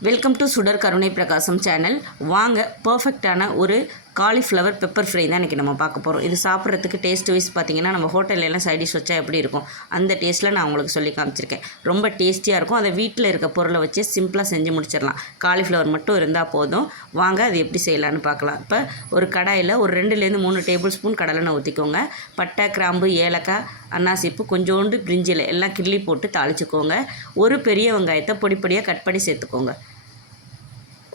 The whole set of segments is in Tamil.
வெல்கம் டு சுடர் கருணை பிரகாசம் சேனல் வாங்க பர்ஃபெக்டான ஒரு காலிஃப்ளவர் பெப்பர் ஃப்ரை தான் இன்றைக்கி நம்ம பார்க்க போகிறோம் இது சாப்பிட்றதுக்கு டேஸ்ட் வைஸ் பார்த்தீங்கன்னா நம்ம ஹோட்டல்ல எல்லாம் சைட் டிஷ் வச்சா எப்படி இருக்கும்? அந்த டேஸ்ட்டில் நான் உங்களுக்கு சொல்லி காமிச்சிருக்கேன். ரொம்ப டேஸ்டியாக இருக்கும். அதை வீட்டில் இருக்க பொருளை வச்சு சிம்பிளாக செஞ்சு முடிச்சிடலாம். காலிஃப்ளவர் மட்டும் இருந்தால் போதும். வாங்க அது எப்படி செய்யலான்னு பார்க்கலாம். இப்போ ஒரு கடாயில் ஒரு ரெண்டுலேருந்து மூணு டேபிள் ஸ்பூன் கடலெண்ணெய் ஊற்றிக்கோங்க பட்டை கிராம்பு ஏலக்காய் அன்னாசிப்பு கொஞ்சோண்டு பிரிஞ்சில் எல்லாம் கிள்ளி போட்டு தாளிச்சுக்கோங்க. ஒரு பெரிய வெங்காயத்தை பொடி பொடியாக கட் பண்ணி சேர்த்துக்கோங்க.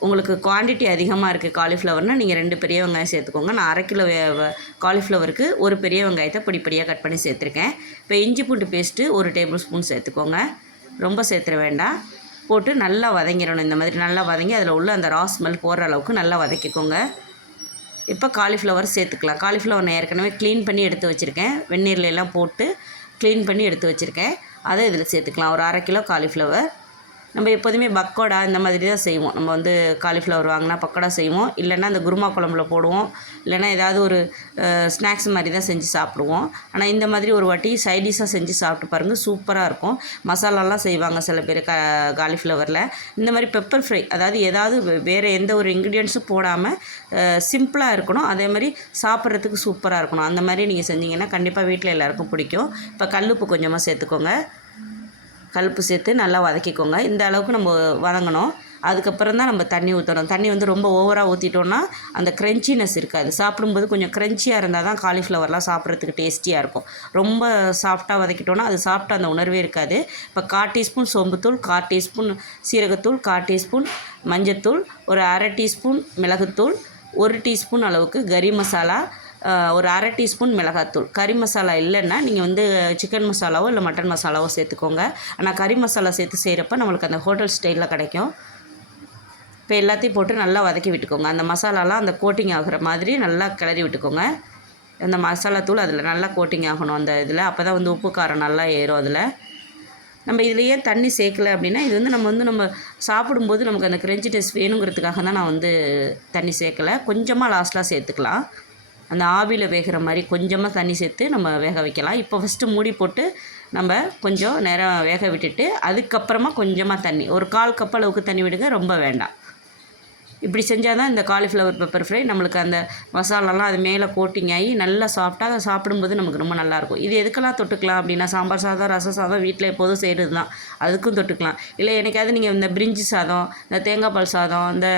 உங்களுக்கு குவான்டிட்டி அதிகமாக இருக்குது காலிஃப்ளவர்னால் நீங்கள் ரெண்டு பெரிய வெங்காயம் சேர்த்துக்கோங்க. நான் அரை கிலோ காலிஃப்ளவருக்கு ஒரு பெரிய வெங்காயத்தை பொடிப்படியாக கட் பண்ணி சேர்த்துருக்கேன். இப்போ இஞ்சி பூண்டு பேஸ்ட்டு ஒரு டேபிள் ஸ்பூன் சேர்த்துக்கோங்க. ரொம்ப சேர்த்துற வேண்டாம். போட்டு நல்லா வதங்கிடணும். இந்த மாதிரி நல்லா வதங்கி அதில் உள்ள அந்த ரா ஸ்மெல் போடுற அளவுக்கு நல்லா வதக்கிக்கோங்க. இப்போ காலிஃப்ளவர் சேர்த்துக்கலாம். காலிஃப்ளவர் நான் ஏற்கனவே க்ளீன் பண்ணி எடுத்து வச்சுருக்கேன். வெந்நீர்லாம் எல்லாம் போட்டு க்ளீன் பண்ணி எடுத்து வச்சுருக்கேன். அதை இதில் சேர்த்துக்கலாம். ஒரு அரை கிலோ காலிஃப்ளவர் நம்ம எப்போதுமே பக்கோடா இந்த மாதிரி தான் செய்வோம். நம்ம வந்து காலிஃப்ளவர் வாங்கினா பக்கோடா செய்வோம். இல்லைன்னா அந்த குருமா குழம்புல போடுவோம். இல்லைன்னா ஏதாவது ஒரு ஸ்நாக்ஸ் மாதிரி தான் செஞ்சு சாப்பிடுவோம். ஆனால் இந்த மாதிரி ஒரு வாட்டி சைடிஷாக செஞ்சு சாப்பிட்டு பாருங்கள் சூப்பராக இருக்கும். மசாலாலாம் செய்வாங்க சில பேர் கா காலிஃப்ளவரில் இந்த மாதிரி பெப்பர் ஃப்ரை அதாவது ஏதாவது வேறு எந்த ஒரு இன்க்ரீடியன்ஸும் போடாமல் சிம்பிளாக இருக்கணும். அதே மாதிரி சாப்பிட்றதுக்கு சூப்பராக இருக்கணும். அந்த மாதிரி நீங்கள் செஞ்சீங்கன்னா கண்டிப்பாக வீட்டில் எல்லாருக்கும் பிடிக்கும். இப்போ கல்லுப்பு கொஞ்சமாக சேர்த்துக்கோங்க. கழுப்பு சேர்த்து நல்லா வதக்கிக்கோங்க. இந்த அளவுக்கு நம்ம வதங்கணும். அதுக்கப்புறம் தான் நம்ம தண்ணி ஊற்றணும் தண்ணி வந்து ரொம்ப ஓவராக ஊற்றிட்டோன்னா அந்த க்ரன்ச்சினஸ் இருக்காது. சாப்பிடும்போது கொஞ்சம் க்ரன்ச்சியாக இருந்தால் தான் காலிஃப்ளவர்லாம் சாப்பிட்றதுக்கு டேஸ்டியாக இருக்கும். ரொம்ப சாஃப்டாக வதக்கிட்டோன்னா அது சாப்பிட்ட அந்த உணர்வே இருக்காது. இப்போ கால் டீஸ்பூன் சோம்புத்தூள் கால் டீஸ்பூன் சீரகத்தூள் கால் டீஸ்பூன் மஞ்சத்தூள் ஒரு அரை டீஸ்பூன் மிளகுத்தூள் ஒரு டீஸ்பூன் அளவுக்கு கறி மசாலா ஒரு அரை டீஸ்பூன் மிளகாத்தூள். கறி மசாலா இல்லைன்னா நீங்கள் வந்து சிக்கன் மசாலாவோ இல்லை மட்டன் மசாலாவோ சேர்த்துக்கோங்க. ஆனால் கறி மசாலா சேர்த்து செய்கிறப்ப நம்மளுக்கு அந்த ஹோட்டல் ஸ்டைலில் கிடைக்கும். இப்போ எல்லாத்தையும் போட்டு நல்லா வதக்கி விட்டுக்கோங்க. அந்த மசாலாலாம் அந்த கோட்டிங் ஆகிற மாதிரி நல்லா கிளறி விட்டுக்கோங்க. அந்த மசாலா தூள் அதில் நல்லா கோட்டிங் ஆகணும் அந்த இதில். அப்போ தான் வந்து உப்பு காரம் நல்லா ஏறும் அதில். நம்ம இதில் ஏன் தண்ணி சேர்க்கல அப்படின்னா இது வந்து நம்ம வந்து நம்ம சாப்பிடும்போது நமக்கு அந்த கிரெஞ்சி டேஸ்ட் வேணுங்கிறதுக்காக தான் நான் வந்து தண்ணி சேர்க்கல. கொஞ்சமாக லாஸ்ட்டாக சேர்த்துக்கலாம். அந்த ஆவியில் வேகிற மாதிரி கொஞ்சமாக தண்ணி சேர்த்து நம்ம வேக வைக்கலாம். இப்போ ஃபஸ்ட்டு மூடி போட்டு நம்ம கொஞ்சம் நேரம் வேக விட்டுட்டு அதுக்கப்புறமா கொஞ்சமாக தண்ணி ஒரு கால் கப் அளவுக்கு தண்ணி விடுங்க ரொம்ப வேண்டாம். இப்படி செஞ்சால் தான் இந்த காலிஃப்ளவர் பெப்பர் ஃப்ரை நம்மளுக்கு அந்த மசாலாலாம் அது மேலே கோட்டிங் ஆகி நல்லா சாப்பிட்டா அதை சாப்பிடும்போது நமக்கு ரொம்ப நல்லாயிருக்கும். இது எதுக்கெல்லாம் தொட்டுக்கலாம் அப்படின்னா சாம்பார் சாதம் ரச சாதம் வீட்டில் எப்போதும் செய்கிறது தான். அதுக்கும் தொட்டுக்கலாம். இல்லை எனக்காவது நீங்கள் இந்த பிரிஞ்சி சாதம் இந்த தேங்காய் பால் சாதம் இந்த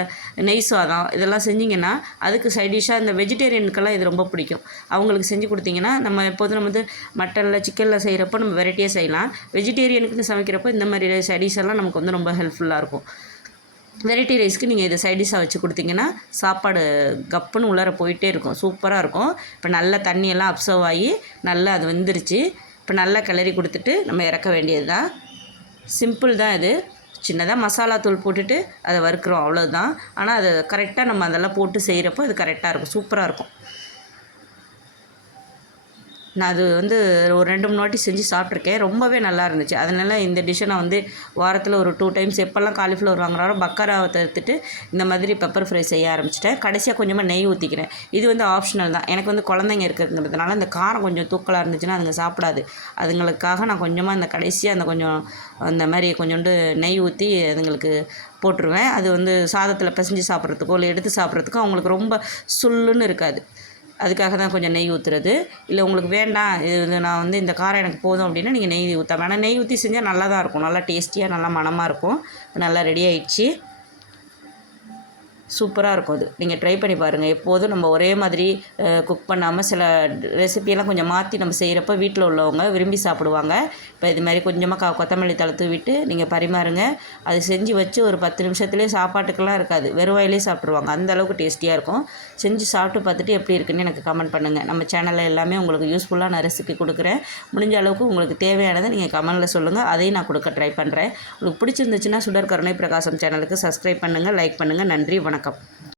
நெய் சாதம் இதெல்லாம் செஞ்சிங்கன்னா அதுக்கு சைடிஷாக இந்த வெஜிடேரியனுக்கெல்லாம் இது ரொம்ப பிடிக்கும். அவங்களுக்கு செஞ்சு கொடுத்தீங்கன்னா நம்ம எப்போதும் நம்ம வந்து மட்டனில் சிக்கனில் செய்கிறப்போ நம்ம வெரைட்டியாக செய்யலாம். வெஜிடேரியனுக்குன்னு சமைக்கிறப்போ இந்த மாதிரி சைடிஷ் எல்லாம் நமக்கு வந்து ரொம்ப ஹெல்ப்ஃபுல்லாக இருக்கும். வெரைட்டி ரைஸ்க்கு நீங்கள் இதை சைடிஷாக வச்சு கொடுத்தீங்கன்னா சாப்பாடு கப்புன்னு உள்ளார போயிட்டே இருக்கும். சூப்பராக இருக்கும். இப்போ நல்லா தண்ணியெல்லாம் அப்சர்வ் ஆகி நல்லா அது வெந்துருச்சு. இப்போ நல்லா கிளறி கொடுத்துட்டு நம்ம இறக்க வேண்டியது தான் சிம்பிள் தான் இது. சின்னதாக மசாலா தூள் போட்டுட்டு அதை வறுக்கிறோம். அவ்வளோதான் ஆனால் அதை கரெக்டாக நம்ம அதெல்லாம் போட்டு செய்கிறப்போ அது கரெக்டாக இருக்கும். சூப்பராக இருக்கும். நான் அது வந்து ஒரு ரெண்டு மூணு வாட்டி செஞ்சு சாப்பிட்ருக்கேன் ரொம்பவே நல்லா இருந்துச்சு. அதனால இந்த டிஷ்ஷை நான் வந்து வாரத்தில் ஒரு டூ டைம்ஸ் எப்போல்லாம் காலிஃப்ளவர் வாங்குறாரோ பக்கராவை தடுத்துட்டு இந்த மாதிரி பெப்பர் ஃப்ரை செய்ய ஆரம்பிச்சிட்டேன். கடைசியாக கொஞ்சமாக நெய் ஊற்றிக்கிறேன் இது வந்து ஆப்ஷனல் தான். எனக்கு வந்து குழந்தைங்க இருக்கிறதுங்கிறதுனால இந்த காரம் கொஞ்சம் தூக்கலாக இருந்துச்சுன்னா அதுங்க சாப்பிடாது. அதுங்களுக்காக நான் கொஞ்சமாக இந்த கடைசியாக அந்த கொஞ்சம் அந்த மாதிரி கொஞ்சோண்டு நெய் ஊற்றி அதுங்களுக்கு போட்டுருவேன். அது வந்து சாதத்தில் பிசைஞ்சு சாப்பிட்றதுக்கோ இல்லை எடுத்து சாப்பிட்றதுக்கோ அவங்களுக்கு ரொம்ப சுல்லுன்னு இருக்காது. அதுக்காக தான் கொஞ்சம் நெய் ஊற்றுறது இல்லை உங்களுக்கு வேண்டாம் இது நான் வந்து இந்த காரம் எனக்கு போதும் அப்படின்னா நீங்கள் நெய் ஊற்றாம ஆனால் நெய் ஊற்றி செஞ்சால் நல்லா தான் இருக்கும். நல்லா டேஸ்டியாக நல்லா மணமாக இருக்கும். நல்லா ரெடி ஆயிடுச்சு. சூப்பராக இருக்கும் அது. நீங்கள் ட்ரை பண்ணி பாருங்கள் எப்போதும் நம்ம ஒரே மாதிரி குக் பண்ணாமல் சில ரெசிபியெல்லாம் கொஞ்சம் மாற்றி நம்ம செய்கிறப்ப வீட்டில் உள்ளவங்க விரும்பி சாப்பிடுவாங்க. இப்போ இது மாதிரி கொஞ்சமாக க கொத்தமல்லி தலை தூவிட்டு நீங்கள் பரிமாறுங்க. அது செஞ்சு வச்சு ஒரு பத்து நிமிஷத்துலேயே சாப்பாட்டுக்கெல்லாம் இருக்காது. வெறும் வாயிலே சாப்பிட்ருவாங்க அந்த அளவுக்கு டேஸ்டியாக இருக்கும். செஞ்சு சாப்பிட்டு பார்த்துட்டு எப்படி இருக்குன்னு எனக்கு கமெண்ட் பண்ணுங்கள் நம்ம சேனலில் எல்லாமே உங்களுக்கு யூஸ்ஃபுல்லான ரெசிபி கொடுக்குறேன். முடிஞ்ச அளவுக்கு உங்களுக்கு தேவையானதை நீங்கள் கமெண்டில் சொல்லுங்கள் அதையும் நான் கொடுக்க ட்ரை பண்ணுறேன் உங்களுக்கு பிடிச்சிருந்துச்சுன்னா சுடர் கருணை பிரகாசம் சேனலுக்கு சப்ஸ்கிரைப் பண்ணுங்கள் லைக் பண்ணுங்கள் நன்றி Mm-hmm.